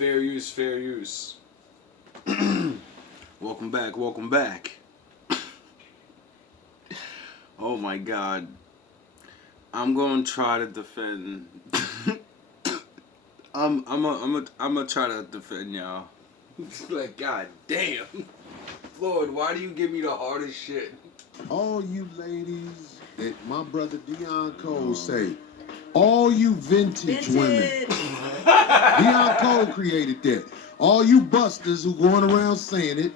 Fair use, fair use. Welcome back, welcome back. Oh my God. I'm gonna try to defend. I'm gonna try to defend y'all. Like, God damn. Lord, why do you give me the hardest shit? All you ladies that my brother Dion Cole say, all you vintage women. Dion Cole created that. All you busters who going around saying it,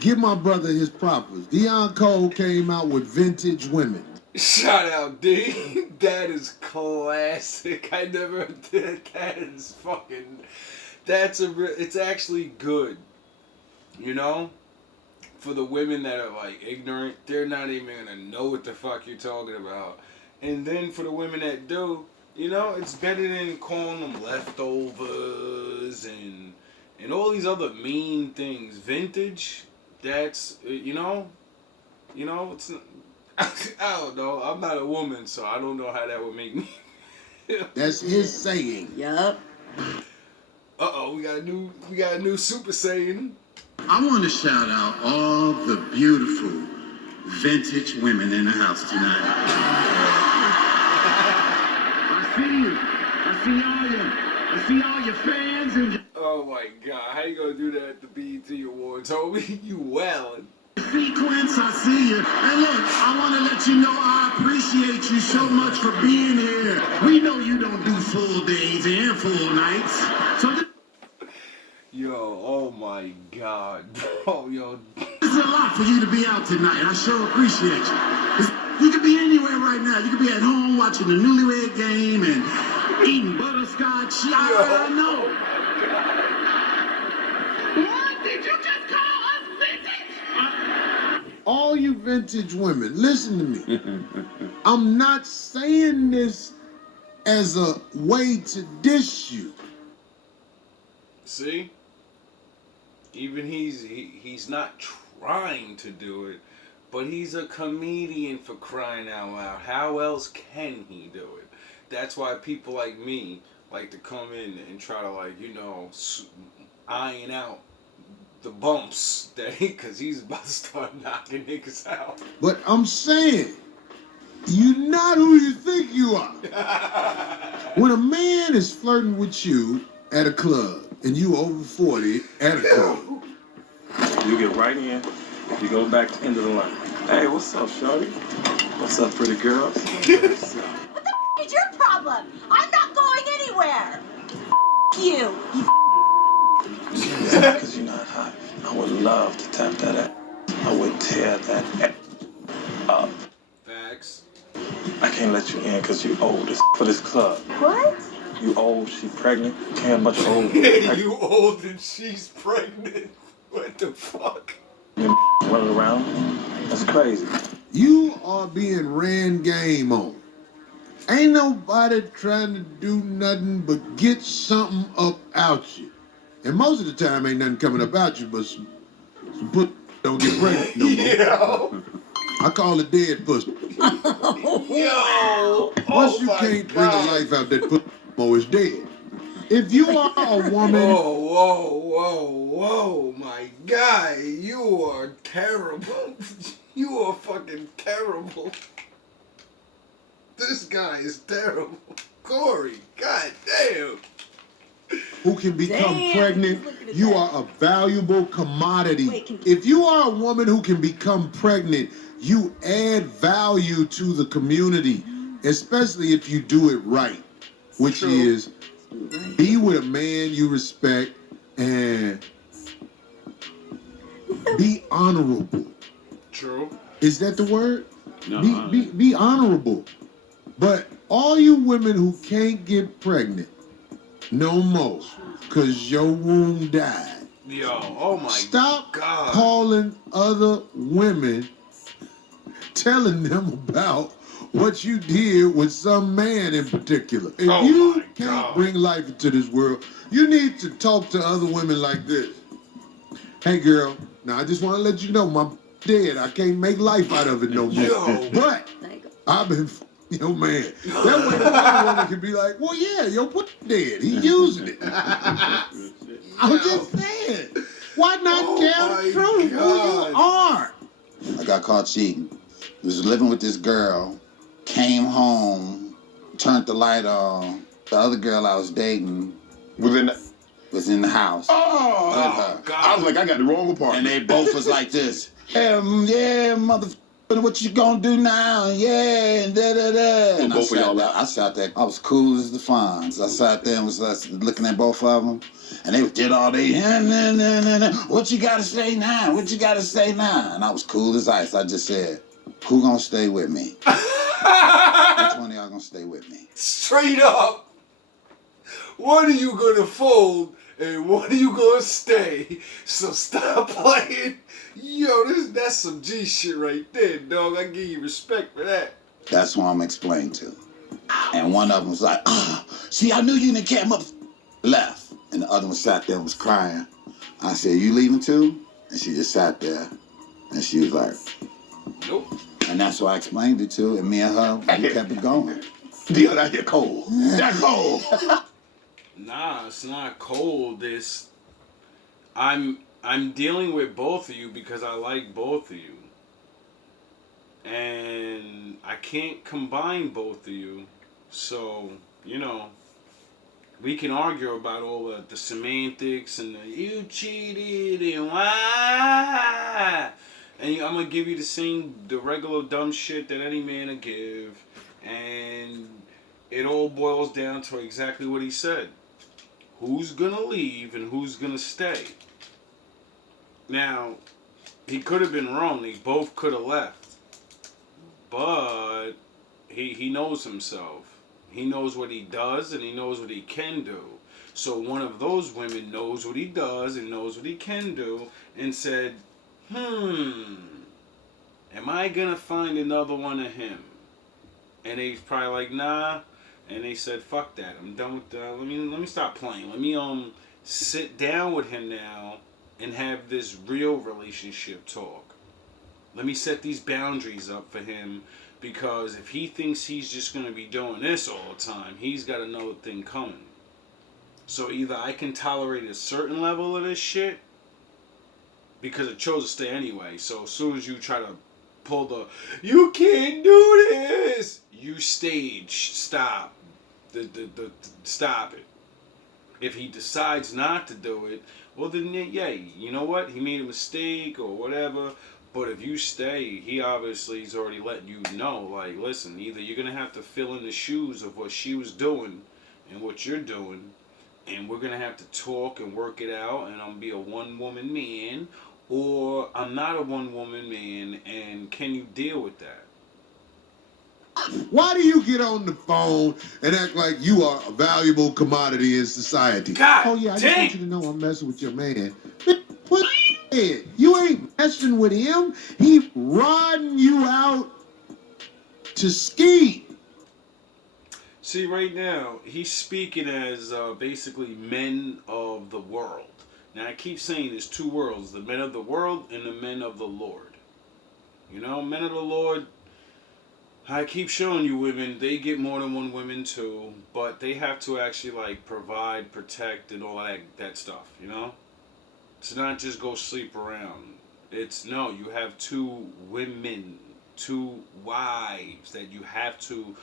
give my brother his propers. Dion Cole came out with vintage women. Shout out, D. That is classic. I never did. That is fucking. It's actually good. You know? For the women that are like ignorant, they're not even gonna know what the fuck you're talking about. And then for the women that do, you know, it's better than calling them leftovers and all these other mean things. Vintage, that's it's. I don't know. I'm not a woman, so I don't know how that would make me. That's his saying. Yup. We got a new Super Saiyan. I want to shout out all the beautiful vintage women in the house tonight. I see all your fans and Oh my God, how you gonna do that at the BET Awards, homie? You wildin'. Sequence, I see you. And look, I want to let you know I appreciate you so much for being here. We know you don't do full days and full nights. So Yo, oh my God, bro, yo. this is a lot for you to be out tonight. I sure appreciate you. You could be anywhere right now. You could be at home watching the Newlywed Game and eating butterscotch. I know. What? Did you just call us vintage? All you vintage women, listen to me. I'm not saying this as a way to diss you. See? Even he's not trying to do it, but he's a comedian, for crying out loud. How else can he do it? That's why people like me like to come in and try to, like, you know, iron out the bumps that because he's about to start knocking niggas out. But I'm saying, you're not who you think you are. When a man is flirting with you at a club and you over 40 at a club, you get right in, you go back to the end of the line. Hey, what's up, shorty? What's up, pretty girls? What the is your problem? I'm not going anywhere. You. Because you're not hot. I would love to tap that ass. I would tear that ass up. Facts. I can't let you in because you old as for this club. What? You old, she pregnant. You can't have a bunch of old. You old and she's pregnant. What the fuck? You running around. That's crazy. you are being ran game on. Ain't nobody trying to do nothing but get something up out you. And most of the time ain't nothing coming up out you but some pussy don't get pregnant no more. Yo. I call it dead pussy. Yo. Once you can't bring a life out that pussy, it's dead. If you are a woman... Whoa, my guy. You are terrible. You are fucking terrible. This guy is terrible. Corey, god damn. Who can become pregnant, you are a valuable commodity. Wait, if you are a woman who can become pregnant, you add value to the community, especially if you do it right, which is be with a man you respect and be honorable. True. Is that the word? No, be honorable. But all you women who can't get pregnant no more because your womb died. Yo, oh my Stop God. calling other women, telling them about what you did with some man in particular. If you can't bring life into this world, you need to talk to other women like this. Hey girl, now I just want to let you know my dead. I can't make life out of it no more. Yo. But I've been yo man. That way the other woman can be like, well yeah, yo put dead. He using it. I'm just saying. Why not tell the truth who you are? I got caught cheating. Was living with this girl, came home, turned the light on. The other girl I was dating was in the house. Oh, God. I was like, I got the wrong apartment. And they both was like this. Yeah, motherfucker, what you gonna do now? Yeah, and da-da-da. And Both of y'all out. I sat there. I was cool as the Fonz. I sat there and was looking at both of them. And they did all they, what you gotta say now? What you gotta say now? And I was cool as ice. I just said, who gonna stay with me? Which one of y'all gonna stay with me? Straight up. What are you gonna fold and what are you gonna stay? So stop playing. Yo, that's some G shit right there, dog. I give you respect for that. That's who I'm explaining to. And one of them was like, see, I knew you didn't care, mother left. And the other one sat there and was crying. I said, you leaving too? And she just sat there. And she was like, nope. And that's what I explained it to. And me and her, we kept it going. Deal out here cold. That cold. Nah, it's not cold. I'm dealing with both of you because I like both of you. And I can't combine both of you. So, we can argue about all the semantics and the you cheated and why. And I'm going to give you the regular dumb shit that any man will give. And it all boils down to exactly what he said. Who's going to leave and who's going to stay? Now, he could have been wrong. They both could have left. But he knows himself. He knows what he does and he knows what he can do. So one of those women knows what he does and knows what he can do and said, am I going to find another one of him? And he's probably like, nah. And they said, fuck that. I'm done with that. Let me stop playing. Let me sit down with him now and have this real relationship talk. Let me set these boundaries up for him, because if he thinks he's just going to be doing this all the time, he's got another thing coming. So either I can tolerate a certain level of this shit, because it chose to stay anyway. So as soon as you try to pull you can't do this, you stop. Stop it. If he decides not to do it, well then, yeah, you know what? He made a mistake or whatever. But if you stay, he obviously is already letting you know, like, listen, either you're going to have to fill in the shoes of what she was doing and what you're doing, and we're going to have to talk and work it out, and I'm going to be a one-woman man, or I'm not a one-woman man, and can you deal with that? Why do you get on the phone and act like you are a valuable commodity in society? God, oh, yeah, I just want you to know I'm messing with your man. What? You ain't messing with him. He riding you out to ski. See, right now, he's speaking as basically men of the world. Now, I keep saying there's two worlds, the men of the world and the men of the Lord. Men of the Lord, I keep showing you women, they get more than one woman too, but they have to actually, provide, protect, and all that stuff, It's not just go sleep around. No, you have two women, two wives that you have to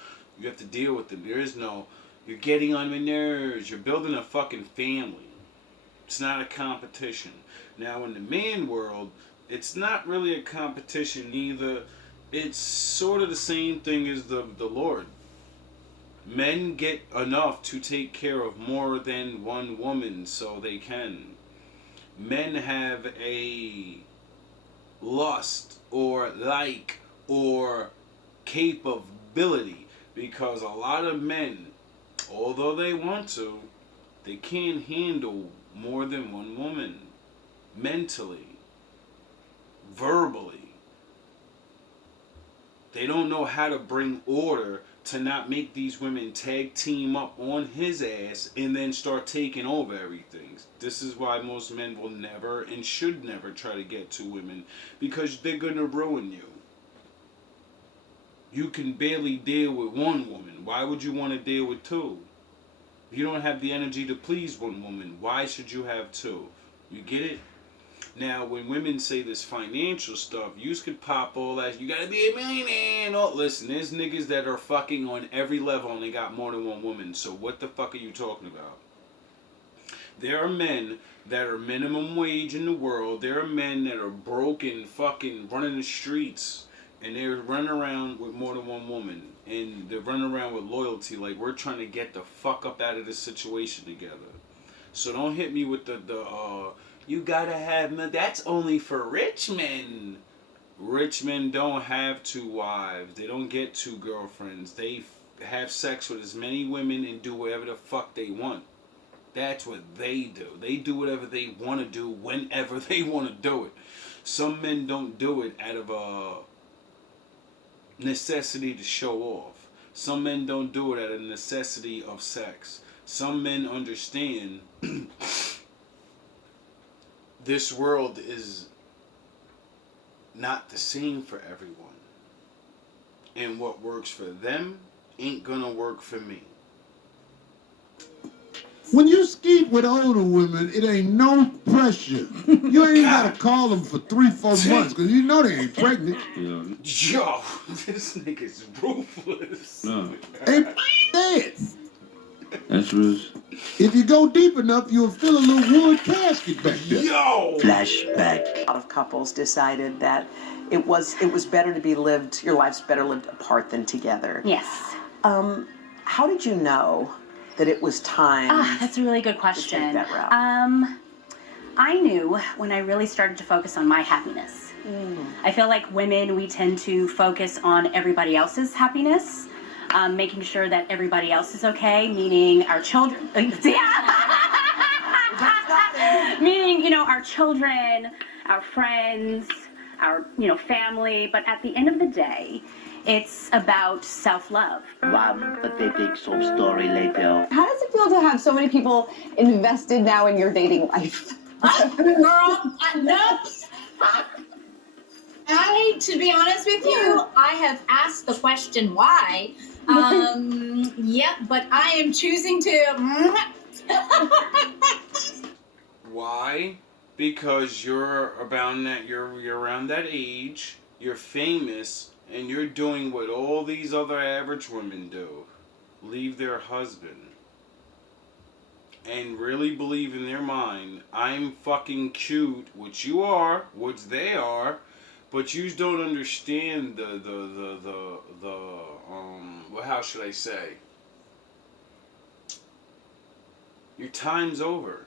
deal with them. There is no, you're getting on my nerves. You're building a fucking family. It's not a competition. Now, in the man world, it's not really a competition either. It's sort of the same thing as the Lord. Men get enough to take care of more than one woman, so they can. Men have a lust or or capability, because a lot of men, although they want to, they can't handle more than one woman mentally, verbally. They don't know how to bring order to not make these women tag team up on his ass and then start taking over everything. This is why most men will never and should never try to get two women, because they're going to ruin you. You can barely deal with one woman. Why would you want to deal with two? You don't have the energy to please one woman. Why should you have two? You get it? Now, when women say this financial stuff, you could pop all that. You gotta be a millionaire. And all. Listen, there's niggas that are fucking on every level and they got more than one woman. So what the fuck are you talking about? There are men that are minimum wage in the world. There are men that are broken, fucking running the streets. And they're running around with more than one woman. And they're running around with loyalty. Like, we're trying to get the fuck up out of this situation together. So don't hit me with the you gotta have... That's only for rich men. Rich men don't have two wives. They don't get two girlfriends. They have sex with as many women and do whatever the fuck they want. That's what they do. They do whatever they want to do whenever they want to do it. Some men don't do it out of a necessity to show off. Some men don't do it out of necessity of sex. Some men understand this world is not the same for everyone. And what works for them ain't gonna work for me. When you skeet with older women, it ain't no pressure. You ain't gotta call them for 3-4 months, because you know they ain't pregnant. Yo, this nigga's ruthless. No. Ain't dead. That's Bruce. If you go deep enough, you'll feel a little wood casket back there. Yo! Flashback. A lot of couples decided that it was better to be lived, your life's better lived apart than together. Yes. How did you know that it was time? That's a really good question. To take that route? I knew when I really started to focus on my happiness. I feel like women, we tend to focus on everybody else's happiness, making sure that everybody else is okay, meaning our children. Meaning, our children, our friends, our, family. But at the end of the day, it's about self-love. One pathetic sob story later. How does it feel to have so many people invested now in your dating life? Girl, no. To be honest with you, I have asked the question why. Yeah, but I am choosing to. Why? Because you're around that age, you're famous, and you're doing what all these other average women do. Leave their husband. And really believe in their mind, I'm fucking cute, which you are, which they are, but you don't understand how should I say? Your time's over.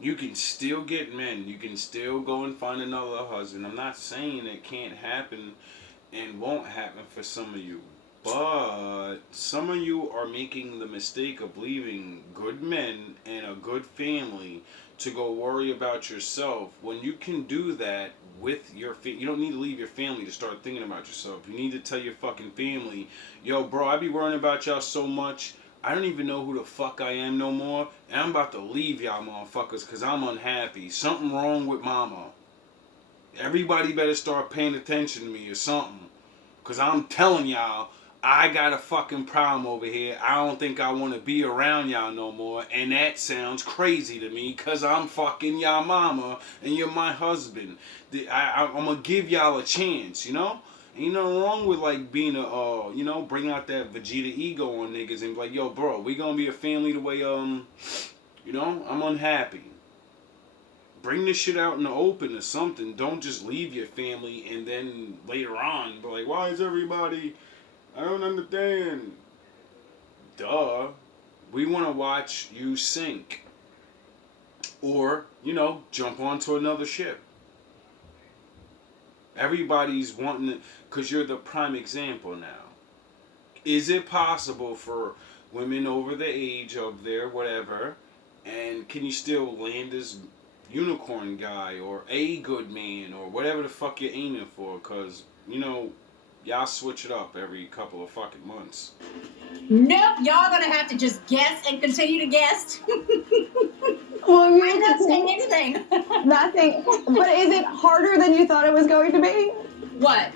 You can still get men. You can still go and find another husband. I'm not saying it can't happen and won't happen for some of you. But some of you are making the mistake of leaving good men and a good family to go worry about yourself. When you can do that with your you don't need to leave your family to start thinking about yourself. You need to tell your fucking family, yo, bro, I be worrying about y'all so much. I don't even know who the fuck I am no more. And I'm about to leave y'all motherfuckers because I'm unhappy. Something wrong with mama. Everybody better start paying attention to me or something. Because I'm telling y'all, I got a fucking problem over here. I don't think I want to be around y'all no more. And that sounds crazy to me because I'm fucking y'all mama and you're my husband. I'm going to give y'all a chance, Ain't nothing wrong with like being a, bring out that Vegeta ego on niggas and be like, yo, bro, we going to be a family the way, I'm unhappy. Bring this shit out in the open or something. Don't just leave your family and then later on be like, why is everybody... I don't understand. Duh. We want to watch you sink. Or, jump onto another ship. Everybody's wanting it because you're the prime example now. Is it possible for women over the age of their whatever, and can you still land this unicorn guy or a good man or whatever the fuck you're aiming for? Because, y'all switch it up every couple of fucking months. Nope, y'all gonna have to just guess and continue to guess. Well, I'm not saying anything. Nothing. But is it harder than you thought it was going to be? What?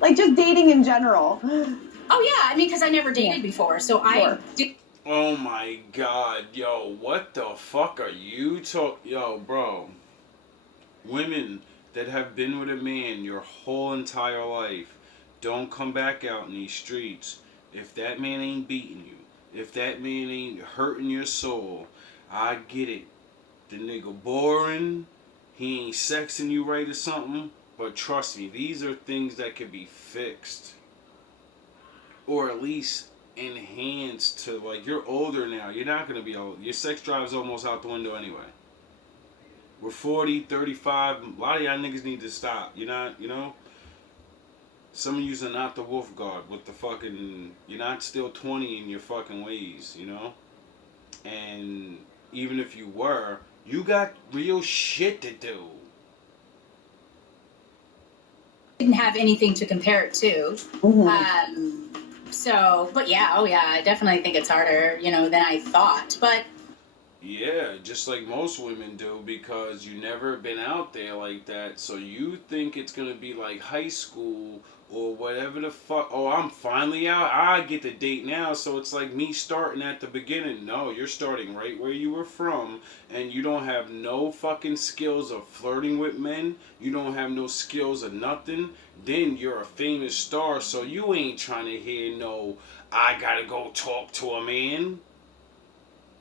Like just dating in general. Oh yeah, I mean, because I never dated before, so I did. Oh my god, yo, what the fuck are you yo, bro. Women that have been with a man your whole entire life, don't come back out in these streets. If that man ain't beating you, if that man ain't hurting your soul, I get it. The nigga boring, he ain't sexing you right or something, but trust me, these are things that can be fixed. Or at least enhanced to, like, you're older now. You're not going to be old. Your sex drive's almost out the window anyway. We're 40, 35. A lot of y'all niggas need to stop. You're not, you know? Some of you's are not the wolf guard with the fucking... You're not still 20 in your fucking ways, you know? And even if you were, you got real shit to do. Didn't have anything to compare it to. So, but yeah, oh yeah, I definitely think it's harder, you know, than I thought. But yeah, just like most women do, because you never been out there like that, so you think it's gonna be like high school or whatever the fuck. Oh, I'm finally out. I get to date now, so it's like me starting at the beginning. No, you're starting right where you were from, and you don't have no fucking skills of flirting with men. You don't have no skills of nothing. Then you're a famous star, so you ain't trying to hear no, I gotta go talk to a man.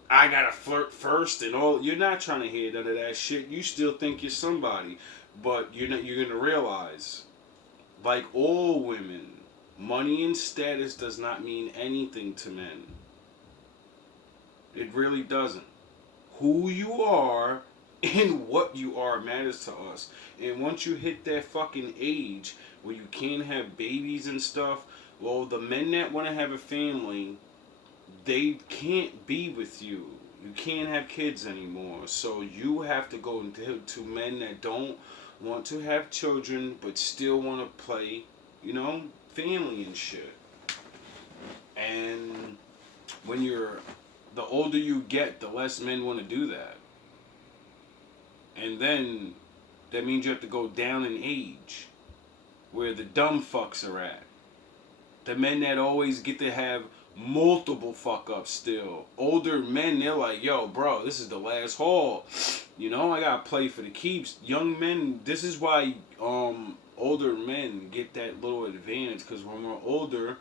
I gotta flirt first and all. You're not trying to hear none of that shit. You still think you're somebody, but you're gonna realize, like all women, money and status does not mean anything to men. It really doesn't. Who you are and what you are matters to us. And once you hit that fucking age where you can't have babies and stuff, well, the men that want to have a family, they can't be with you. You can't have kids anymore. So you have to go to men that don't want to have children but still want to play, you know, family and shit. And when the older you get, the less men want to do that. And then that means you have to go down in age, where the dumb fucks are at. The men that always get to have multiple fuck ups still. Older men, they're like, yo, bro, this is the last haul. You know, I gotta play for the keeps. Young men, this is why older men get that little advantage, because when we're older,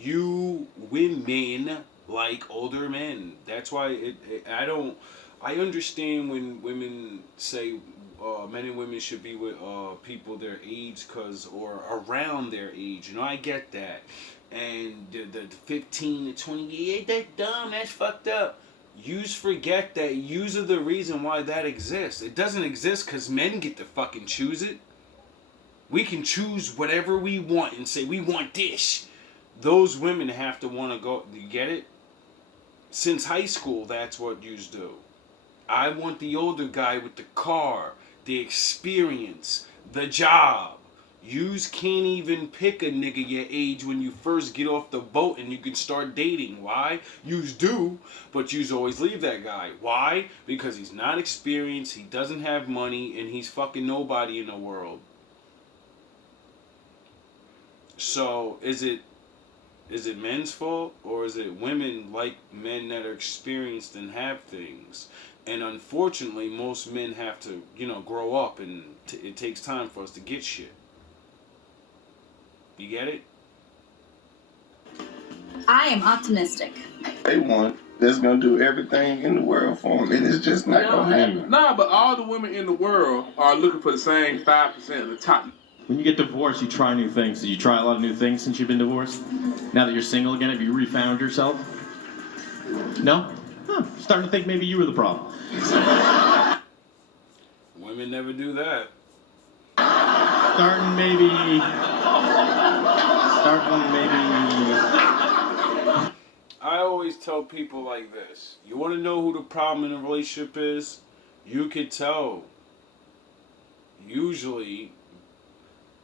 you women like older men. That's why I understand when women say men and women should be with people their age, or around their age. You know, I get that. And the 15 to 20, yeah, that's dumb, that's fucked up. Yous forget that yous are the reason why that exists. It doesn't exist because men get to fucking choose it. We can choose whatever we want and say, we want this. Those women have to want to go, you get it? Since high school, that's what yous do. I want the older guy with the car, the experience, the job. Yous can't even pick a nigga your age when you first get off the boat and you can start dating. Why? Yous do, but yous always leave that guy. Why? Because he's not experienced, he doesn't have money, and he's fucking nobody in the world. So, is it men's fault, or is it women like men that are experienced and have things? And unfortunately, most men have to, you know, grow up, and it takes time for us to get shit. You get it? I am optimistic. They want that's gonna do everything in the world for them, and it's just not gonna happen. Nah, but all the women in the world are looking for the same 5% of the top. When you get divorced, you try new things. Did you try a lot of new things since you've been divorced? Now that you're single again, have you refound yourself? No? Huh. Starting to think maybe you were the problem. Women never do that. Starting maybe... I always tell people like this. You want to know who the problem in a relationship is? You could tell. Usually,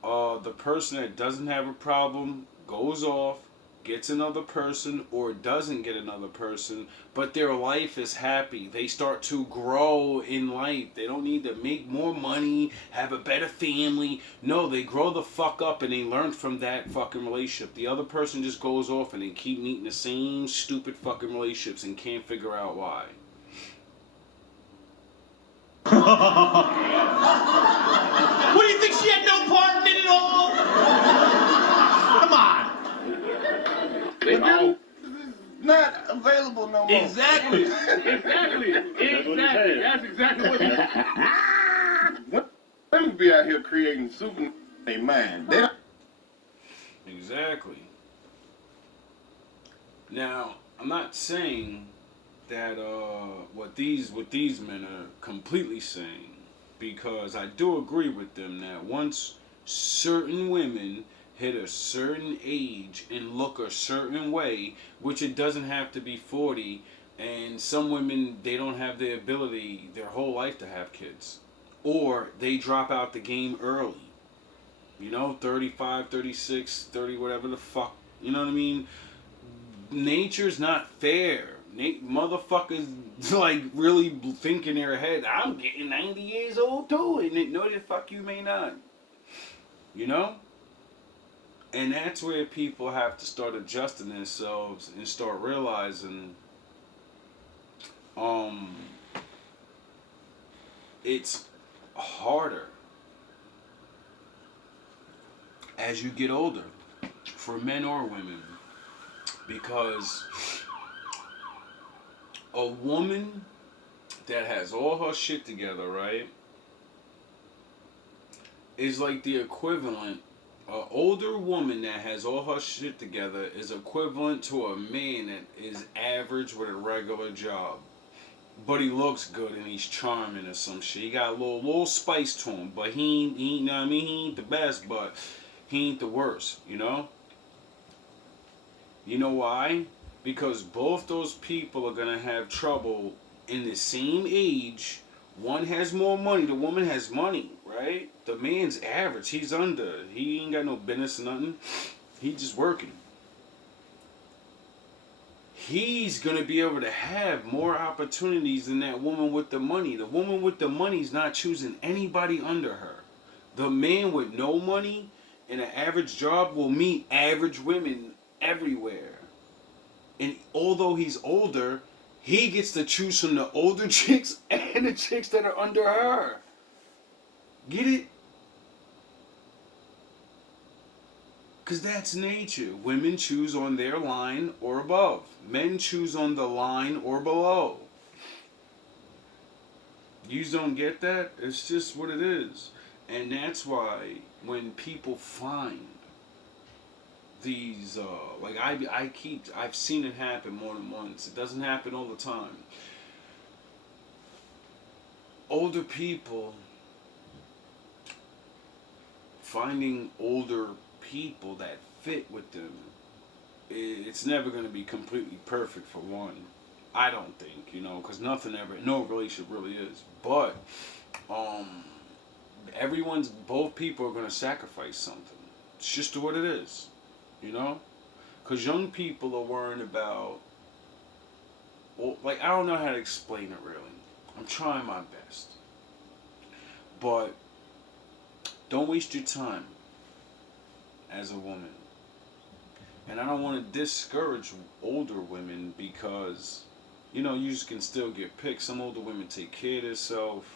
the person that doesn't have a problem goes off, gets another person or doesn't get another person, but their life is happy. They start to grow in life. They don't need to make more money, have a better family. No, they grow the fuck up and they learn from that fucking relationship. The other person just goes off and they keep meeting the same stupid fucking relationships and can't figure out why. What do you think? She had no part in it at all? Come on. They all not available no more. Exactly. Exactly. That's exactly what it is. Women be out here creating super in their mind. They don't. Exactly. Now, I'm not saying that what these men are completely saying, because I do agree with them that once certain women hit a certain age and look a certain way, which it doesn't have to be 40, and some women, they don't have the ability their whole life to have kids, or they drop out the game early, 35, 36, 30, whatever the fuck, you know what I mean? Nature's not fair. Motherfuckers like really think in their head, I'm getting 90 years old too, and no, the fuck you may not, And that's where people have to start adjusting themselves and start realizing it's harder as you get older for men or women, because a woman that has all her shit together, right, is like the equivalent. An older woman that has all her shit together is equivalent to a man that is average with a regular job. But he looks good and he's charming or some shit. He got a little spice to him, but he ain't, you know what I mean? He ain't the best, but he ain't the worst, You know why? Because both those people are gonna have trouble in the same age. One has more money, the woman has money, right? The man's average, he's under. He ain't got no business or nothing. He just working. He's going to be able to have more opportunities than that woman with the money. The woman with the money is not choosing anybody under her. The man with no money and an average job will meet average women everywhere. And although he's older, he gets to choose from the older chicks and the chicks that are under her. Get it? Because that's nature. Women choose on their line or above. Men choose on the line or below. You don't get that? It's just what it is. And that's why when people find these, I've seen it happen more than once. It doesn't happen all the time. Older people finding older people that fit with them, it's never going to be completely perfect for one. I don't think, because no relationship really is. But, both people are going to sacrifice something. It's just what it is, Because young people are worrying about, I don't know how to explain it really. I'm trying my best. But, don't waste your time as a woman. And I don't want to discourage older women because, you can still get picked. Some older women take care of themselves.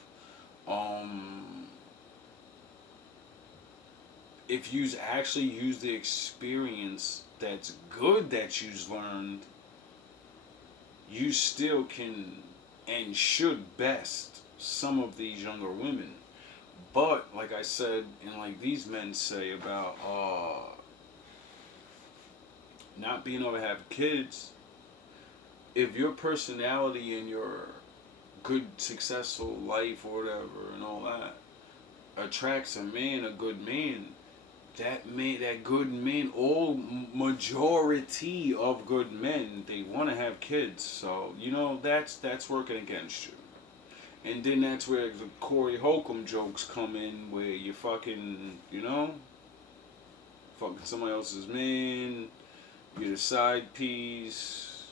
If you actually use the experience that's good that you've learned, you still can and should best some of these younger women. But, like I said, and like these men say about not being able to have kids, if your personality and your good, successful life or whatever and all that attracts a good man, that good man, majority of good men, they want to have kids. So, that's working against you. And then that's where the Corey Holcomb jokes come in, where you fucking, fucking somebody else's man, you're the side piece,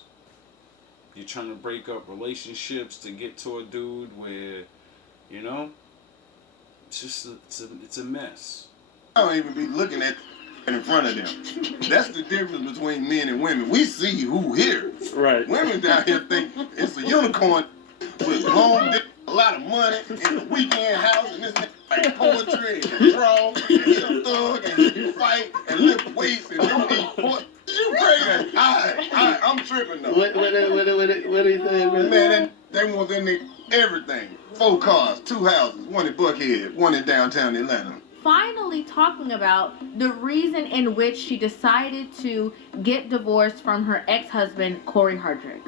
you're trying to break up relationships to get to a dude where, you know, it's a mess. I don't even be looking at in front of them. That's the difference between men and women. We see who here. Right. Women down here think it's a unicorn with long dick, a lot of money, and a weekend house, and this like poetry, and draw, and he a thug, and you fight, and lift weights, and don't eat pork. You crazy. I'm tripping though. What do you think, man? Man, they want that nigga everything. 4 cars, 2 houses, one in Buckhead, one in downtown Atlanta. Finally talking about the reason in which she decided to get divorced from her ex-husband, Corey Hardrick.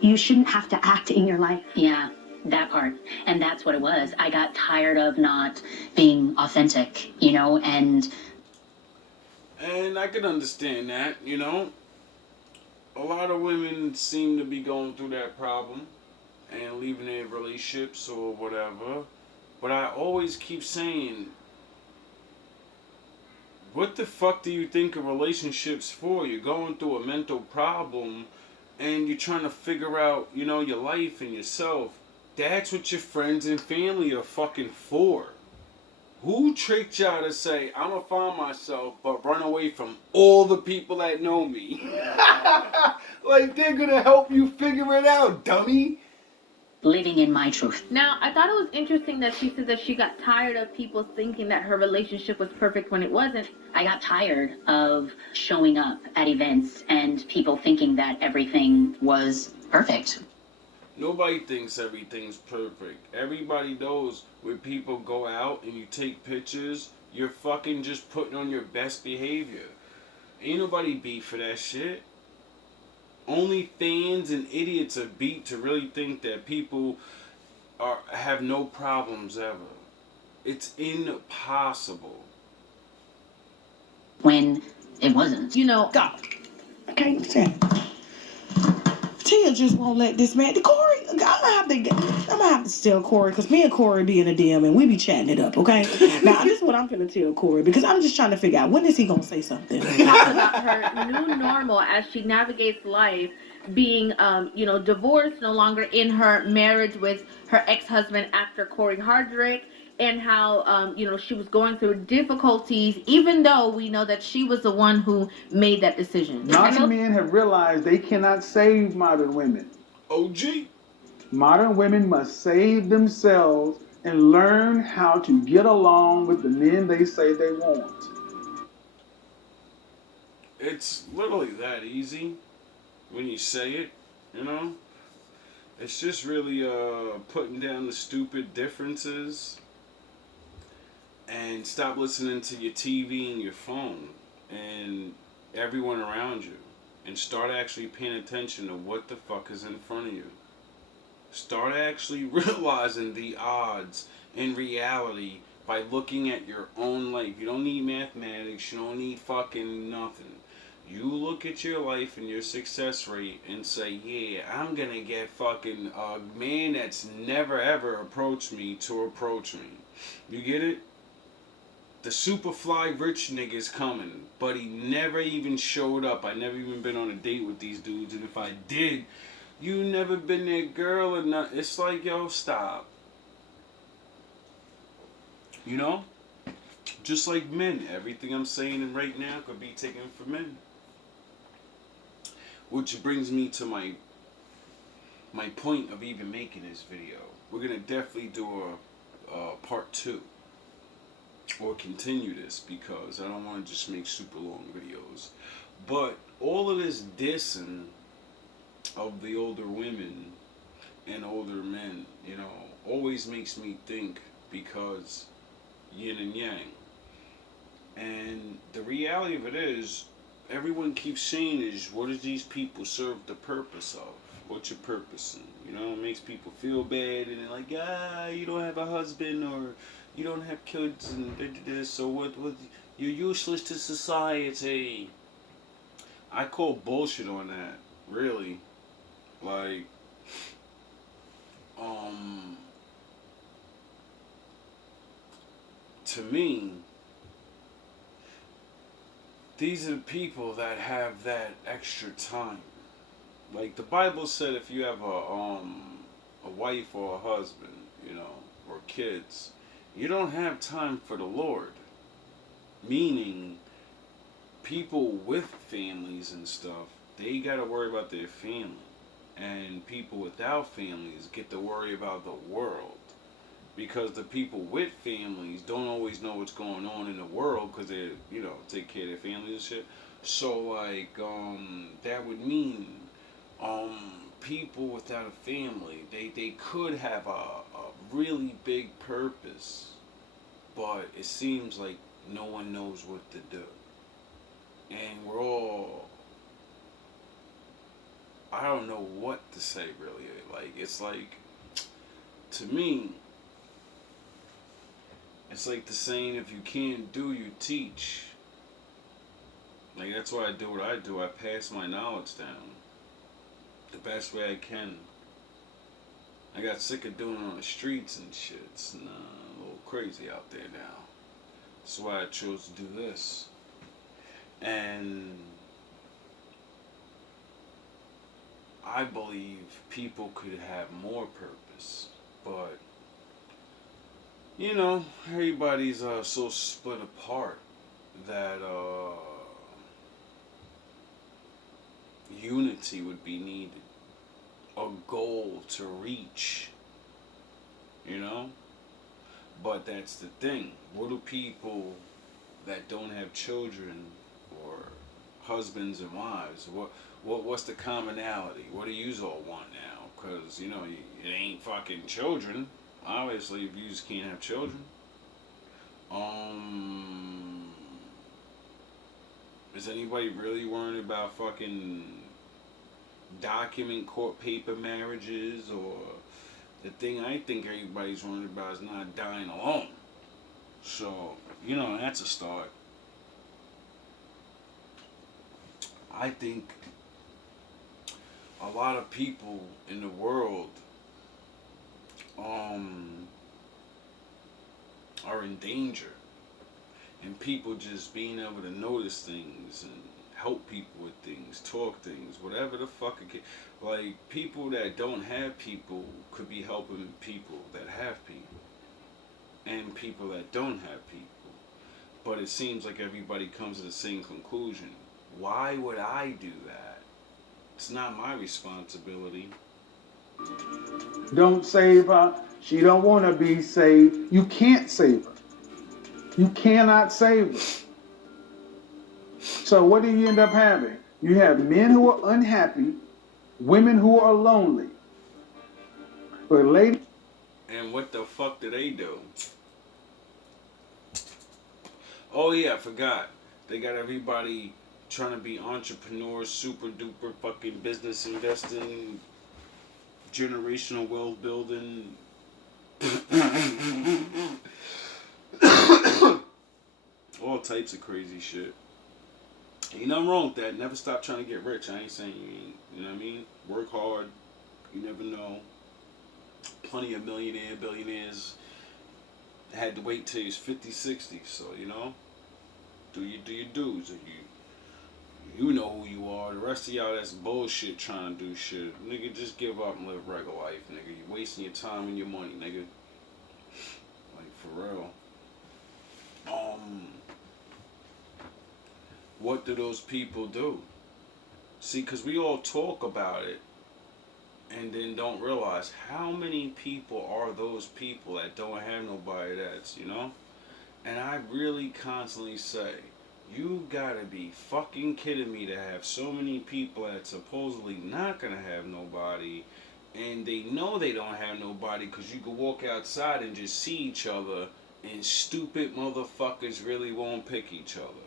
You shouldn't have to act in your life. Yeah, that part. And that's what it was. I got tired of not being authentic, you know, and I can understand that, you know. A lot of women seem to be going through that problem and leaving their relationships or whatever. But I always keep saying, what the fuck do you think a relationship's for? You're going through a mental problem and you're trying to figure out, you know, your life and yourself. That's what your friends and family are fucking for. Who tricked y'all to say, I'm gonna find myself but run away from all the people that know me? Like, they're gonna help you figure it out, dummy. living in my truth. Now, I thought it was interesting that she said that she got tired of people thinking that her relationship was perfect when it wasn't. I got tired of showing up at events and people thinking that everything was perfect. Nobody thinks everything's perfect. Everybody knows when people go out and you take pictures, you're fucking just putting on your best behavior. Ain't nobody beat for that shit. Only fans and idiots are beat to really think that people have no problems ever. It's impossible. When it wasn't. You know, God, I can't understand. Tia just won't let this man. Corey, I'm gonna have to tell Corey, because me and Corey be in a DM and we be chatting it up, okay? Now, this is what I'm gonna tell Corey, because I'm just trying to figure out, when is he gonna say something? Talks about her new normal as she navigates life, being, divorced, no longer in her marriage with her ex-husband after Corey Hardrick, and how, she was going through difficulties, even though we know that she was the one who made that decision. Modern men have realized they cannot save modern women. OG. Modern women must save themselves and learn how to get along with the men they say they want. It's literally that easy when you say it, you know? It's just really putting down the stupid differences and stop listening to your TV and your phone and everyone around you and start actually paying attention to what the fuck is in front of you. Start actually realizing the odds in reality by looking at your own life. You don't need mathematics. You don't need fucking nothing. You look at your life and your success rate and say, yeah, I'm gonna get fucking a man that's never ever approached me to approach me. You get it? The super fly rich nigga's coming, but he never even showed up. I never even been on a date with these dudes, and if I did, you never been their girl or not. It's like, yo, stop. You know? Just like men. Everything I'm saying right now could be taken for men. Which brings me to my point of even making this video. We're gonna definitely do a part 2. Or continue this, because I don't want to just make super long videos. But all of this dissing of the older women and older men, always makes me think, because yin and yang. And the reality of it is, everyone keeps saying is, what do these people serve the purpose of? What's your purpose? And, it makes people feel bad, and they're like, you don't have a husband, or you don't have kids, and this, so what, you're useless to society. I call bullshit on that, really. Like, to me, these are the people that have that extra time. Like the Bible said, if you have a wife or a husband, you know, or kids, you don't have time for the Lord. Meaning, people with families and stuff, they gotta worry about their family. And people without families get to worry about the world. Because the people with families don't always know what's going on in the world because they, you know, take care of their families and shit. So, like, that would mean, people without a family, they could have a really big purpose, but it seems like no one knows what to do. And we're all, I don't know what to say really. Like, it's like, to me, it's like the saying, if you can't do, you teach. Like, that's why I do what I do. I pass my knowledge down the best way I can. I got sick of doing it on the streets and shit. It's a little crazy out there now. That's why I chose to do this. And I believe people could have more purpose, but you know, everybody's so split apart that unity would be needed, a goal to reach, you know. But that's the thing. What do people that don't have children or husbands and wives, what's the commonality? What do you all want now? Because, you know, it ain't fucking children. Obviously, if you just can't have children. Is anybody really worrying about fucking document court paper marriages? Or the thing I think everybody's worried about is not dying alone. So, you know, that's a start. I think a lot of people in the world are in danger, and people just being able to notice things and help people with things, talk things, whatever the fuck it can. Like, people that don't have people could be helping people that have people, and people that don't have people. But it seems like everybody comes to the same conclusion. Why would I do that? It's not my responsibility. Don't save her. She don't want to be saved. You can't save her. You cannot save her. So what do you end up having? You have men who are unhappy, women who are lonely. But lady. And what the fuck do they do? Oh yeah, I forgot. They got everybody trying to be entrepreneurs, super duper fucking business investing, generational wealth building. All types of crazy shit. Ain't nothing wrong with that. Never stop trying to get rich. I ain't saying you ain't. You know what I mean? Work hard. You never know. Plenty of billionaires had to wait till he's 50, 60. So, you know, do your dues. You know who you are. The rest of y'all that's bullshit trying to do shit. Nigga, just give up and live regular life, nigga. You wasting your time and your money, nigga. Like, for real. What do those people do? See, because we all talk about it and then don't realize how many people are those people that don't have nobody that's, you know? And I really constantly say, you gotta be fucking kidding me to have so many people that's supposedly not gonna have nobody, and they know they don't have nobody because you can walk outside and just see each other, and stupid motherfuckers really won't pick each other.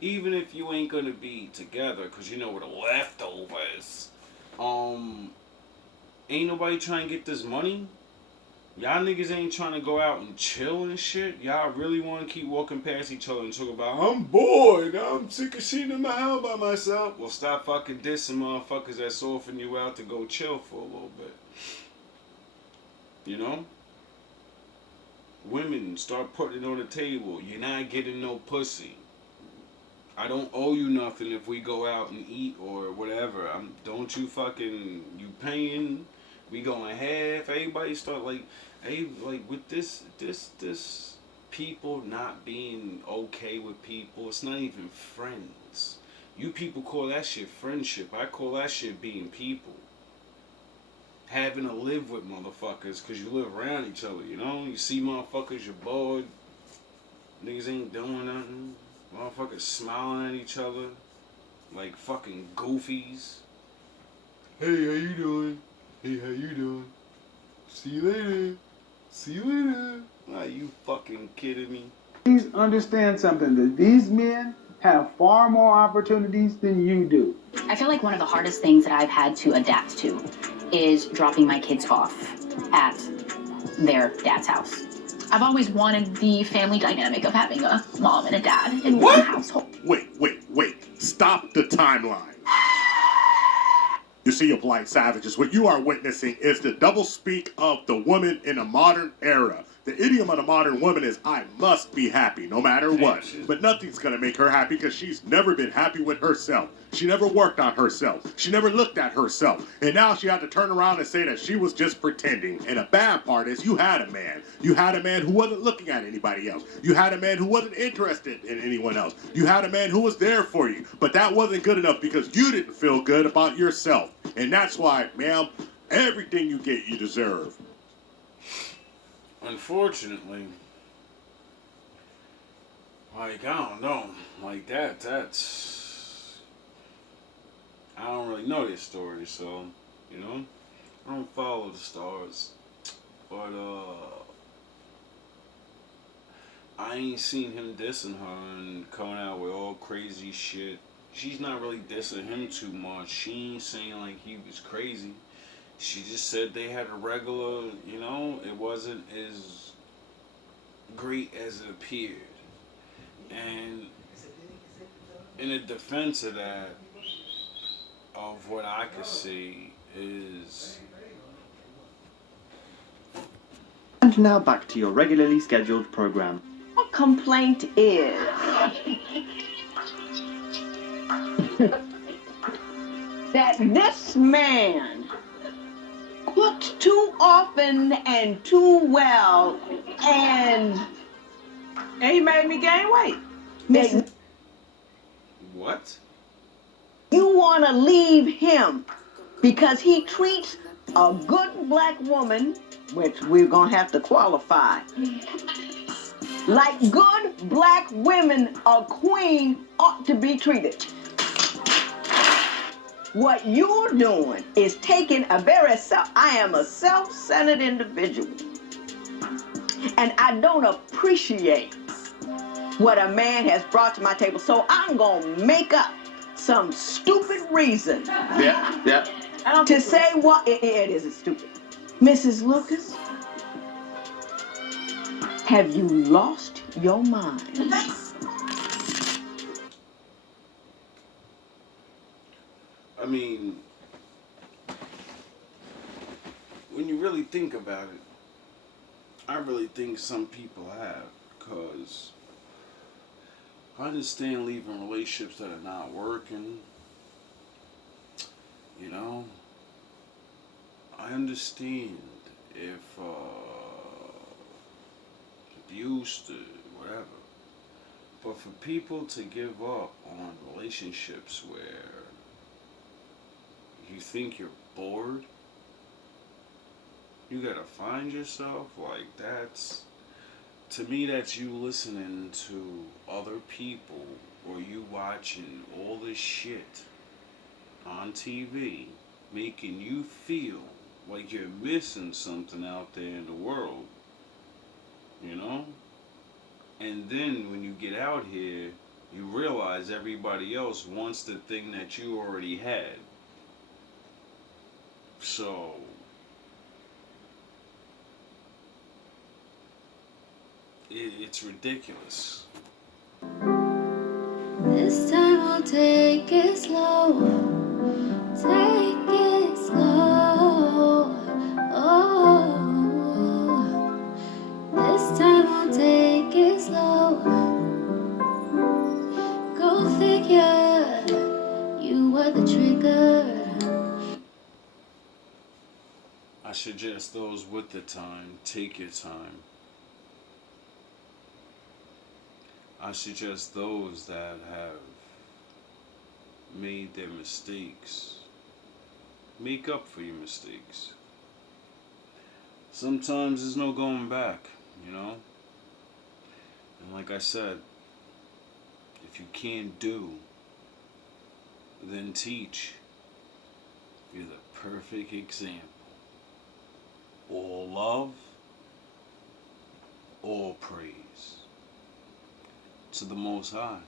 Even if you ain't gonna be together, because you know we're the leftovers, ain't nobody trying to get this money. Y'all niggas ain't trying to go out and chill and shit. Y'all really want to keep walking past each other and talk about, I'm bored, I'm sick of sitting in my house by myself. Well, stop fucking dissing motherfuckers that's offering you out to go chill for a little bit. You know? Women, start putting it on the table. You're not getting no pussy. I don't owe you nothing if we go out and eat or whatever. Don't you fucking, you paying, we going half. Everybody start like, hey, like with this people not being okay with people. It's not even friends. You people call that shit friendship. I call that shit being people. Having to live with motherfuckers because you live around each other, you know? You see motherfuckers, you're bored. Niggas ain't doing nothing. Motherfuckers smiling at each other like fucking goofies. Hey, how you doing? Hey, how you doing? See you later. See you later. Are you fucking kidding me? Please understand something, that these men have far more opportunities than you do. I feel like one of the hardest things that I've had to adapt to is dropping my kids off at their dad's house. I've always wanted the family dynamic of having a mom and a dad in one household. Wait. Stop the timeline. You see, you polite savages, what you are witnessing is the doublespeak of the woman in a modern era. The idiom of the modern woman is, I must be happy, no matter what. But nothing's going to make her happy because she's never been happy with herself. She never worked on herself. She never looked at herself. And now she had to turn around and say that she was just pretending. And the bad part is you had a man. You had a man who wasn't looking at anybody else. You had a man who wasn't interested in anyone else. You had a man who was there for you. But that wasn't good enough because you didn't feel good about yourself. And that's why, ma'am, everything you get, you deserve. Unfortunately, like, I don't know, like that's, I don't really know this story, so, you know, I don't follow the stars, but, I ain't seen him dissing her and coming out with all crazy shit. She's not really dissing him too much. She ain't saying like he was crazy. She just said they had a regular, you know, it wasn't as great as it appeared. And in a defense of that, of what I could see is... And now back to your regularly scheduled program. Our complaint is that this man cooks too often and too well, and he made me gain weight. Mrs. What? You want to leave him because he treats a good black woman, which we're going to have to qualify, like good black women, a queen ought to be treated. What you're doing is taking I am a self-centered individual. And I don't appreciate what a man has brought to my table. So I'm going to make up some stupid reason. Yeah. To say what, it isn't stupid. Mrs. Lucas, have you lost your mind? I mean, when you really think about it, I really think some people have, because I understand leaving relationships that are not working, you know. I understand if abuse to whatever, but for people to give up on relationships where you think you're bored, you gotta find yourself, like that's, to me that's you listening to other people or you watching all this shit on TV making you feel like you're missing something out there in the world, you know? And then when you get out here, you realize everybody else wants the thing that you already had. So, it's ridiculous. This time I'll take it slow. Take it slow. Oh, this time I suggest those with the time, take your time. I suggest those that have made their mistakes, make up for your mistakes. Sometimes there's no going back, you know? And like I said, if you can't do, then teach. You're the perfect example. All love, all praise to the Most High.